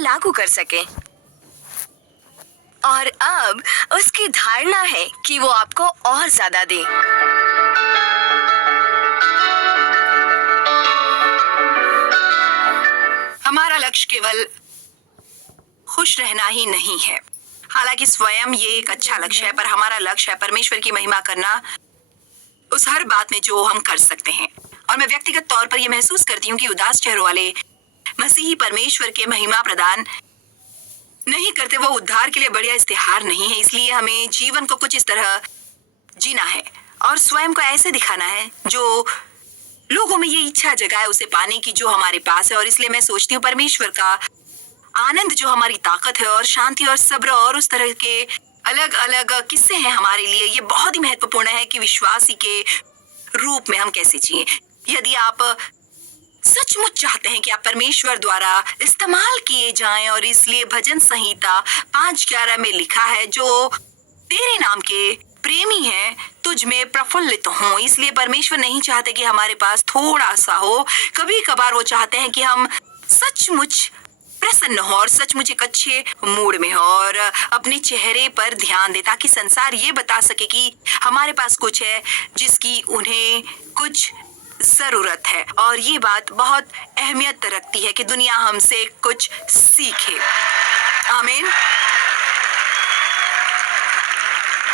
लागू कर सके। और अब उसकी धारणा है कि वो आपको और ज्यादा दे। हमारा लक्ष्य केवल खुश रहना ही नहीं है। हालांकि स्वयं ये एक अच्छा लक्ष्य है, पर हमारा लक्ष्य है परमेश्वर की महिमा करना उस हर बात में जो हम कर सकते हैं। और मैं व्यक्तिगत तौर पर यह महसूस करती हूँ कि उदास चेहरों वाले मसीही परमेश्वर के महिमा प्रदान नहीं करते। वो उद्धार के लिए बढ़िया इस्तेहार नहीं है। इसलिए हमें जीवन को कुछ इस तरह जीना है और स्वयं को ऐसे दिखाना है जो लोगों में ये इच्छा जगाए उसे पाने की जो हमारे पास है। और इसलिए मैं सोचती हूँ परमेश्वर का आनंद जो हमारी ताकत है, और शांति और सब्र और उस तरह के अलग अलग किस्से हैं हमारे लिए, ये बहुत ही महत्वपूर्ण है कि विश्वासी के रूप में हम कैसे जिए। यदि आप सचमुच चाहते हैं कि आप परमेश्वर द्वारा इस्तेमाल किए जाएं, और इसलिए भजन संहिता 5:11 में लिखा है, जो तेरे नाम के प्रेमी हैं तुझ में प्रफुल्लित हों। इसलिए परमेश्वर नहीं चाहते कि हमारे पास थोड़ा सा हो। कभी कभार वो चाहते हैं कि हम सचमुच प्रसन्न हो और सचमुच एक अच्छे मूड में हो और अपने चेहरे पर ध्यान दे, ताकि संसार ये बता सके कि हमारे पास कुछ है जिसकी उन्हें कुछ जरूरत है। और ये बात बहुत अहमियत रखती है कि दुनिया हमसे कुछ सीखे। आमीन।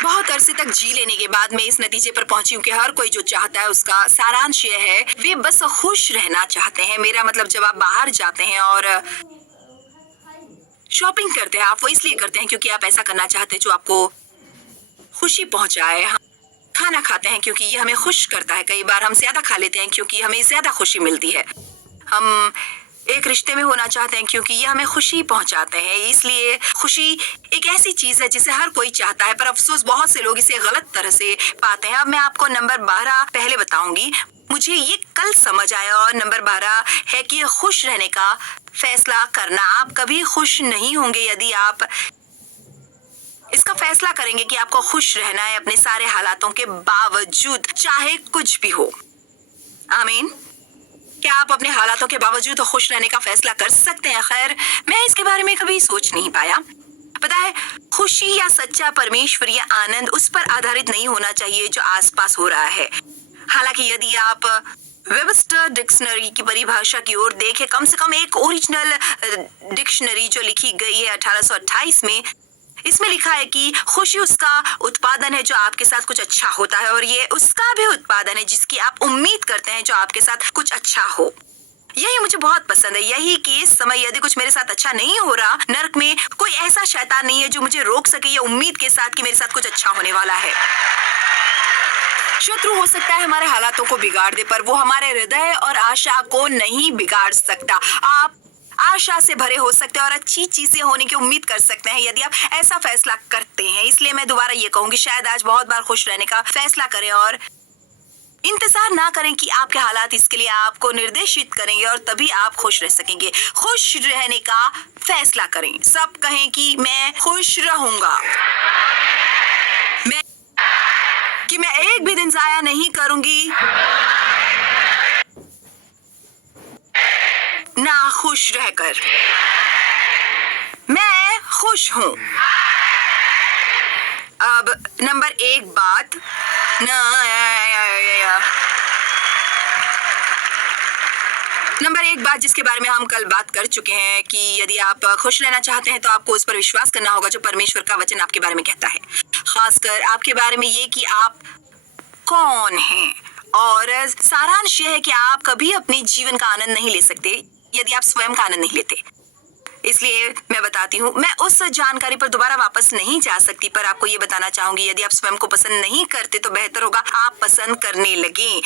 बहुत अरसे तक जी लेने के बाद मैं इस नतीजे पर पहुंची हूँ कि हर कोई जो चाहता है उसका सारांश यह है, वे बस खुश रहना चाहते हैं। मेरा मतलब, जब आप बाहर जाते हैं और शॉपिंग करते हैं, आप वो इसलिए करते हैं क्योंकि आप ऐसा करना चाहते हैं जो आपको खुशी पहुंचाए। हम खाना खाते हैं क्योंकि ये हमें खुश करता है। कई बार हम ज्यादा खा लेते हैं क्योंकि हमें ज्यादा खुशी मिलती है। हम एक रिश्ते में होना चाहते हैं क्योंकि ये हमें खुशी पहुंचाते हैं। इसलिए खुशी एक ऐसी चीज है जिसे हर कोई चाहता है, पर अफसोस बहुत से लोग इसे गलत तरह से पाते हैं। अब मैं आपको नंबर 12 पहले बताऊंगी। मुझे ये कल समझ आया, और नंबर 12 है कि खुश रहने का फैसला करना। आप कभी खुश नहीं होंगे यदि आप इसका फैसला करेंगे कि आपको खुश रहना है अपने सारे हालातों के बावजूद, चाहे कुछ भी हो। आमीन। क्या आप अपने हालातों के बावजूद खुश रहने का फैसला कर सकते हैं? खैर, मैं इसके बारे में कभी सोच नहीं पाया। पता है, खुशी या सच्चा परमेश्वरीय आनंद उस पर आधारित नहीं होना चाहिए जो आसपास हो रहा है। हालांकि यदि आप वेबस्टर डिक्शनरी की परिभाषा की ओर देखें, कम से कम एक ओरिजिनल डिक्शनरी जो लिखी गई है 1828 में, इसमें लिखा है कि खुशी उसका उत्पादन है जो आपके साथ कुछ अच्छा होता है, और ये उसका भी उत्पादन है जिसकी आप उम्मीद करते हैं जो आपके साथ कुछ अच्छा हो। यही मुझे बहुत पसंद है। यही कि इस समय यदि कुछ मेरे साथ अच्छा नहीं हो रहा, नर्क में कोई ऐसा शैतान नहीं है जो मुझे रोक सके ये उम्मीद के साथ कि मेरे साथ कुछ अच्छा होने वाला है। शत्रु हो सकता है हमारे हालातों को बिगाड़ दे, पर वो हमारे हृदय और आशा को नहीं बिगाड़ सकता। आप आशा से भरे हो सकते हैं और अच्छी चीजें होने की उम्मीद कर सकते हैं यदि आप ऐसा फैसला करते हैं। इसलिए मैं दोबारा ये कहूंगी, शायद आज बहुत बार खुश रहने का फैसला करें और इंतजार ना करें कि आपके हालात इसके लिए आपको निर्देशित करेंगे, और तभी आप खुश रह सकेंगे। खुश रहने का फैसला करें। सब कहें कि मैं खुश रहूंगा, मैं एक भी दिन जाया नहीं करूंगी ना खुश रहकर। मैं खुश हूं। अब नंबर 1 बात नंबर 1 बात जिसके बारे में हम कल बात कर चुके हैं कि यदि आप खुश रहना चाहते हैं तो आपको उस पर विश्वास करना होगा जो परमेश्वर का वचन आपके बारे में कहता है, खासकर आपके बारे में ये कि आप कौन हैं। और सारांश यह है कि आप कभी अपने जीवन का आनंद नहीं ले सकते यदि आप स्वयं का आनंद नहीं लेते। इसलिए मैं बताती हूँ, मैं उस जानकारी पर दोबारा वापस नहीं जा सकती, पर आपको ये बताना चाहूंगी, यदि आप स्वयं को पसंद नहीं करते तो बेहतर होगा आप पसंद करने लगें।